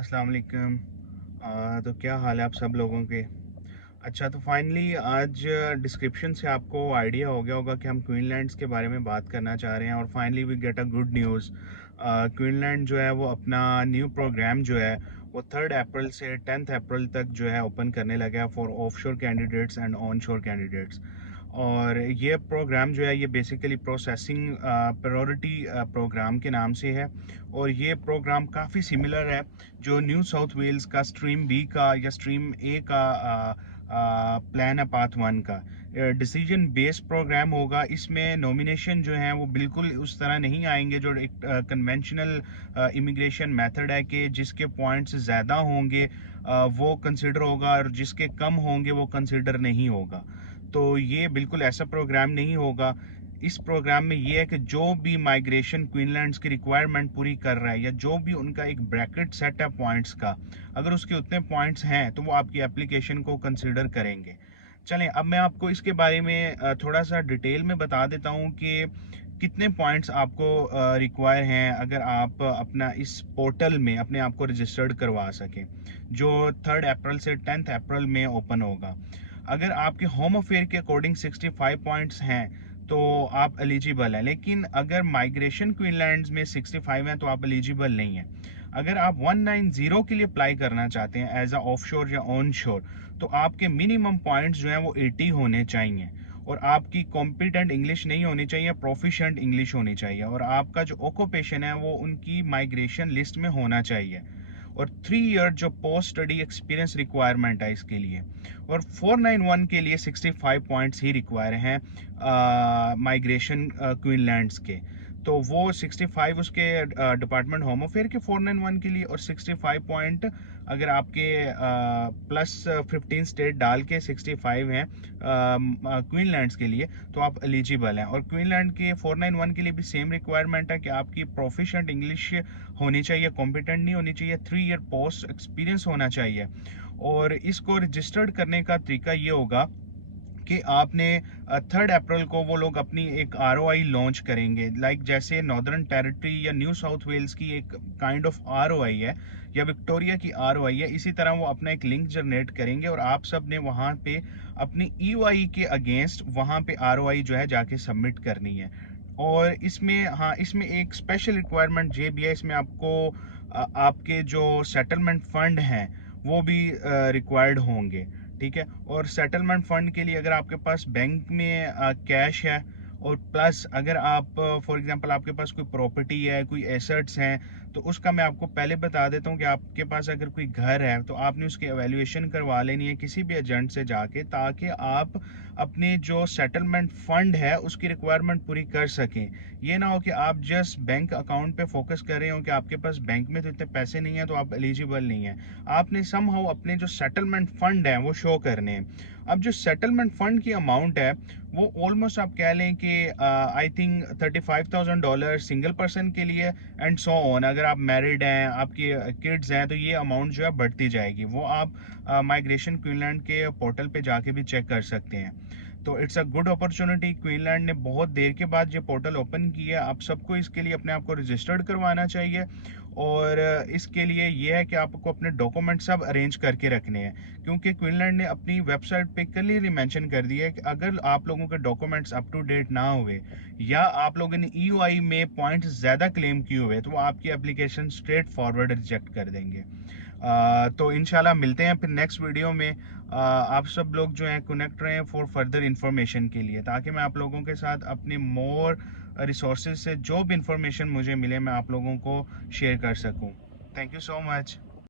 अस्सलाम वालेकुम। तो क्या हाल है आप सब लोगों के। अच्छा, तो फाइनली आज डिस्क्रिप्शन से आपको आइडिया हो गया होगा कि हम क्वीनलैंड्स के बारे में बात करना चाह रहे हैं और finally we get a good news. Queensland जो है वो अपना न्यू प्रोग्राम जो है वो 3 अप्रैल से 10 अप्रैल तक जो है ओपन करने लगा है for offshore candidates and on शोर कैंडिडेट्स। और ये प्रोग्राम जो है ये बेसिकली प्रोसेसिंग प्रायोरिटी प्रोग्राम के नाम से है। और ये प्रोग्राम काफ़ी सिमिलर है जो न्यू साउथ वेल्स का स्ट्रीम बी का या स्ट्रीम ए का प्लान है पाथ 1 का। डिसीजन बेस्ड प्रोग्राम होगा। इसमें नॉमिनेशन जो है वो बिल्कुल उस तरह नहीं आएंगे जो एक कन्वेंशनल इमिग्रेशन मेथड है कि जिसके पॉइंट्स ज़्यादा होंगे वो कंसिडर होगा और जिसके कम होंगे वो कंसिडर नहीं होगा। तो ये बिल्कुल ऐसा प्रोग्राम नहीं होगा। इस प्रोग्राम में ये है कि जो भी माइग्रेशन क्वीनलैंड्स की रिक्वायरमेंट पूरी कर रहा है या जो भी उनका एक ब्रैकेट सेट है पॉइंट्स का, अगर उसके उतने पॉइंट्स हैं तो वो आपकी एप्लीकेशन को कंसिडर करेंगे। चलें, अब मैं आपको इसके बारे में थोड़ा सा डिटेल में बता देता हूँ कि कितने पॉइंट्स आपको रिक्वायर हैं अगर आप अपना इस पोर्टल में अपने आप को रजिस्टर्ड करवा सकें, जो 3 अप्रैल से 10 अप्रैल में ओपन होगा। अगर आपके होम अफेयर के अकॉर्डिंग 65 पॉइंट्स हैं तो आप एलिजिबल हैं, लेकिन अगर माइग्रेशन क्वीनलैंड्स में 65 हैं तो आप एलिजिबल नहीं हैं। अगर आप 190 के लिए अप्लाई करना चाहते हैं एज अ ऑफशोर या ऑन शोर, तो आपके मिनिमम पॉइंट्स जो हैं वो 80 होने चाहिए और आपकी कॉम्पिटेंट इंग्लिश नहीं होनी चाहिए, प्रोफिशिएंट इंग्लिश होनी चाहिए और आपका जो ऑक्यूपेशन है वो उनकी माइग्रेशन लिस्ट में होना चाहिए और 3 ईयर जो पोस्ट स्टडी एक्सपीरियंस रिक्वायरमेंट है इसके लिए। और 491 के लिए 65 पॉइंट्स ही रिक्वायर हैं माइग्रेशन क्वीनलैंड्स के। तो वो 65 उसके डिपार्टमेंट होम अफेयर के 491 के लिए और 65 पॉइंट अगर आपके प्लस 15 स्टेट डाल के 65 हैं क्वीनलैंड्स के लिए तो आप एलिजिबल हैं। और क्वीनलैंड के 491 के लिए भी सेम रिक्वायरमेंट है कि आपकी प्रोफिशिएंट इंग्लिश होनी चाहिए, कॉम्पिटेंट नहीं होनी चाहिए, 3 ईयर पोस्ट एक्सपीरियंस होना चाहिए। और इसको रजिस्टर्ड करने का तरीका ये होगा कि आपने 3 अप्रैल को वो लोग अपनी एक ROI लॉन्च करेंगे, लाइक जैसे नॉर्दर्न टेरिटरी या न्यू साउथ वेल्स की एक काइंड ऑफ ROI है या विक्टोरिया की ROI है, इसी तरह वो अपना एक लिंक जनरेट करेंगे और आप सब ने वहाँ पे अपनी EY के अगेंस्ट वहाँ पे ROI जो है जाके सबमिट करनी है। और इसमें हाँ, इसमें एक स्पेशल रिक्वायरमेंट ये भी है, इसमें आपको आपके जो सेटलमेंट फंड हैं वो भी रिक्वायर्ड होंगे। ठीक है, और सेटलमेंट फंड के लिए अगर आपके पास बैंक में कैश है और प्लस अगर आप फॉर एग्जांपल आपके पास कोई प्रॉपर्टी है, कोई एसेट्स हैं, तो उसका मैं आपको पहले बता देता हूँ कि आपके पास अगर कोई घर है तो आपने उसकी एवेल्यूएशन करवा लेनी है किसी भी एजेंट से जाके, ताकि आप अपने जो सेटलमेंट फंड है उसकी रिक्वायरमेंट पूरी कर सकें। ये ना हो कि आप जस्ट बैंक अकाउंट पे फोकस कर रहे हो कि आपके पास बैंक में तो इतने पैसे नहीं है तो आप एलिजिबल नहीं है। आपने समहाउ अपने जो सेटलमेंट फंड है वो शो करने हैं। अब जो सेटलमेंट फंड की अमाउंट है वो ऑलमोस्ट आप कह लें कि आई थिंक $35,000 सिंगल पर्सन के लिए एंड सो ऑन। अगर आप मैरिड हैं, आपके किड्स हैं, तो ये अमाउंट जो है बढ़ती जाएगी। वो आप माइग्रेशन क्वीनलैंड के पोर्टल पे जाके भी चेक कर सकते हैं। तो इट्स अ गुड अपॉर्चुनिटी। क्वीनलैंड ने बहुत देर के बाद ये पोर्टल ओपन किया, आप सबको इसके लिए अपने आप को रजिस्टर्ड करवाना चाहिए। और इसके लिए ये है कि आपको अपने डॉक्यूमेंट सब अरेंज करके रखने हैं, क्योंकि क्वीनलैंड ने अपनी वेबसाइट पे क्लियरली मेंशन कर दिया है कि अगर आप लोगों के डॉक्यूमेंट्स अप टू डेट ना हुए या आप लोगों ने EOI में पॉइंट्स ज़्यादा क्लेम किए हुए तो वो आपकी एप्लीकेशन स्ट्रेट फॉरवर्ड रिजेक्ट कर देंगे। तो इंशाल्लाह मिलते हैं फिर नेक्स्ट वीडियो में। आप सब लोग जो हैं कनेक्ट रहें फॉर फर्दर इंफॉर्मेशन के लिए, ताकि मैं आप लोगों के साथ अपने मोर रिसोर्सेज से जो भी इंफॉर्मेशन मुझे मिले मैं आप लोगों को शेयर कर सकूं। Thank you so much.